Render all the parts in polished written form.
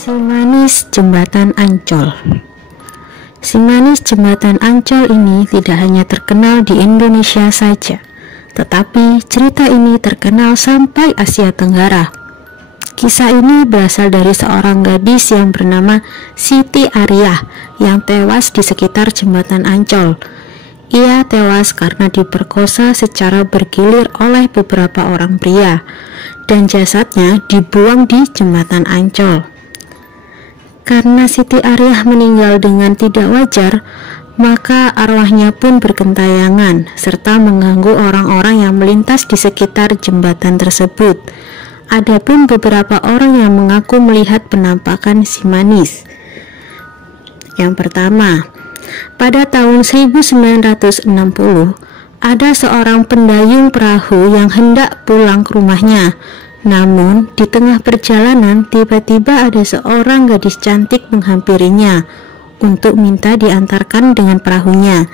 Si manis jembatan Ancol. Si manis jembatan Ancol ini tidak hanya terkenal di Indonesia saja, tetapi cerita ini terkenal sampai Asia Tenggara. Kisah ini berasal dari seorang gadis yang bernama Siti Ariyah yang tewas di sekitar jembatan Ancol. Ia tewas karena diperkosa secara bergilir oleh beberapa orang pria, dan jasadnya dibuang di jembatan Ancol. Karena Siti Ariyah meninggal dengan tidak wajar, maka arwahnya pun bergentayangan serta mengganggu orang-orang yang melintas di sekitar jembatan tersebut. Adapun beberapa orang yang mengaku melihat penampakan si manis. Yang pertama, pada tahun 1960, ada seorang pendayung perahu yang hendak pulang ke rumahnya. Namun, di tengah perjalanan tiba-tiba ada seorang gadis cantik menghampirinya untuk minta diantarkan dengan perahunya.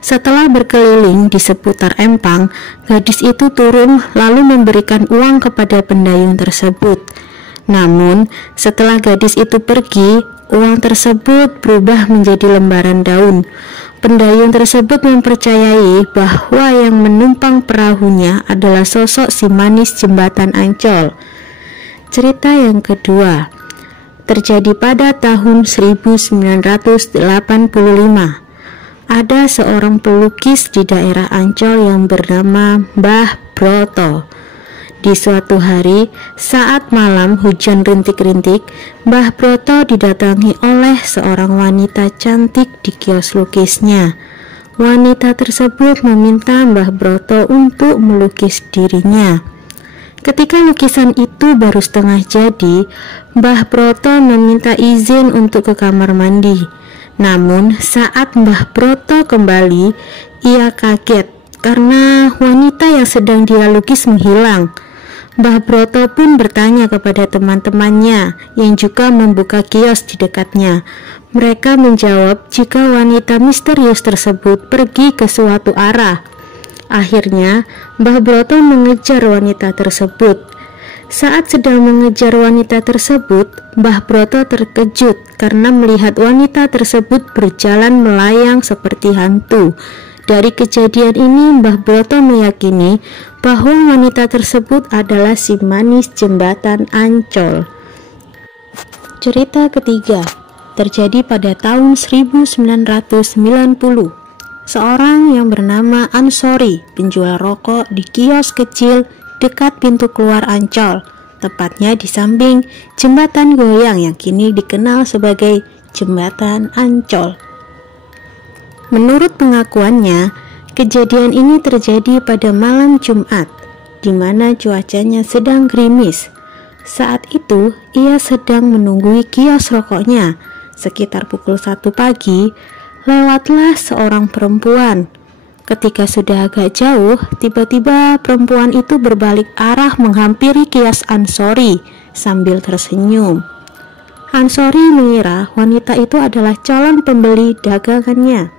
Setelah berkeliling di seputar empang, gadis itu turun lalu memberikan uang kepada pendayung tersebut. Namun, setelah gadis itu pergi, uang tersebut berubah menjadi lembaran daun. Pendayung tersebut mempercayai bahwa yang menumpang perahunya adalah sosok si manis jembatan Ancol. Cerita yang kedua terjadi pada tahun 1985. Ada seorang pelukis di daerah Ancol yang bernama Mbah Broto. Di suatu hari, saat malam hujan rintik-rintik, Mbah Broto didatangi oleh seorang wanita cantik di kios lukisnya. Wanita tersebut meminta Mbah Broto untuk melukis dirinya. Ketika lukisan itu baru setengah jadi, Mbah Broto meminta izin untuk ke kamar mandi. Namun, saat Mbah Broto kembali, ia kaget karena wanita yang sedang dia lukis menghilang. Mbah Broto pun bertanya kepada teman-temannya yang juga membuka kios di dekatnya. Mereka menjawab jika wanita misterius tersebut pergi ke suatu arah. Akhirnya, Mbah Broto mengejar wanita tersebut. Saat sedang mengejar wanita tersebut, Mbah Broto terkejut karena melihat wanita tersebut berjalan melayang seperti hantu. Dari kejadian ini, Mbah Broto meyakini bahwa wanita tersebut adalah si manis jembatan Ancol. Cerita ketiga terjadi pada tahun 1990. Seorang yang bernama Ansori, penjual rokok di kios kecil dekat pintu keluar Ancol, tepatnya di samping jembatan goyang yang kini dikenal sebagai jembatan Ancol. Menurut pengakuannya, kejadian ini terjadi pada malam Jumat, di mana cuacanya sedang gerimis. Saat itu, ia sedang menunggui kios rokoknya. Sekitar pukul 1 pagi, lewatlah seorang perempuan. Ketika sudah agak jauh, tiba-tiba perempuan itu berbalik arah menghampiri kios Ansori sambil tersenyum. Ansori mengira wanita itu adalah calon pembeli dagangannya.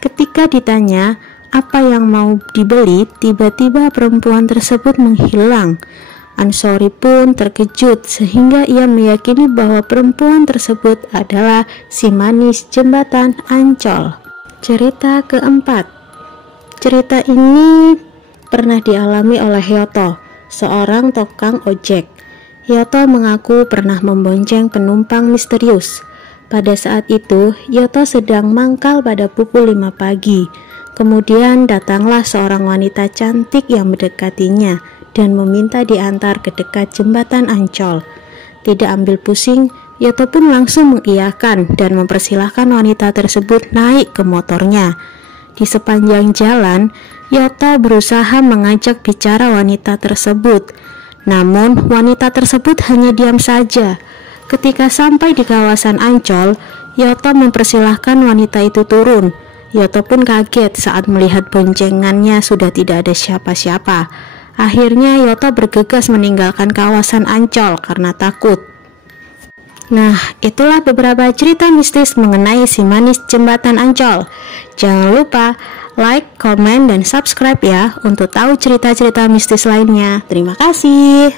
Ketika ditanya apa yang mau dibeli, tiba-tiba perempuan tersebut menghilang. Ansori pun terkejut sehingga ia meyakini bahwa perempuan tersebut adalah si manis jembatan Ancol. Cerita keempat. Cerita ini pernah dialami oleh Yoto, seorang tukang ojek. Yoto mengaku pernah membonceng penumpang misterius. Pada saat itu, Yoto sedang mangkal pada pukul 5 pagi. Kemudian datanglah seorang wanita cantik yang mendekatinya dan meminta diantar ke dekat jembatan Ancol. Tidak ambil pusing, Yoto pun langsung mengiyakan dan mempersilahkan wanita tersebut naik ke motornya. Di sepanjang jalan, Yoto berusaha mengajak bicara wanita tersebut. Namun, wanita tersebut hanya diam saja. Ketika sampai di kawasan Ancol, Yoto mempersilahkan wanita itu turun. Yoto pun kaget saat melihat boncengannya sudah tidak ada siapa-siapa. Akhirnya Yoto bergegas meninggalkan kawasan Ancol karena takut. Nah, itulah beberapa cerita mistis mengenai si manis jembatan Ancol. Jangan lupa like, komen, dan subscribe ya untuk tahu cerita-cerita mistis lainnya. Terima kasih.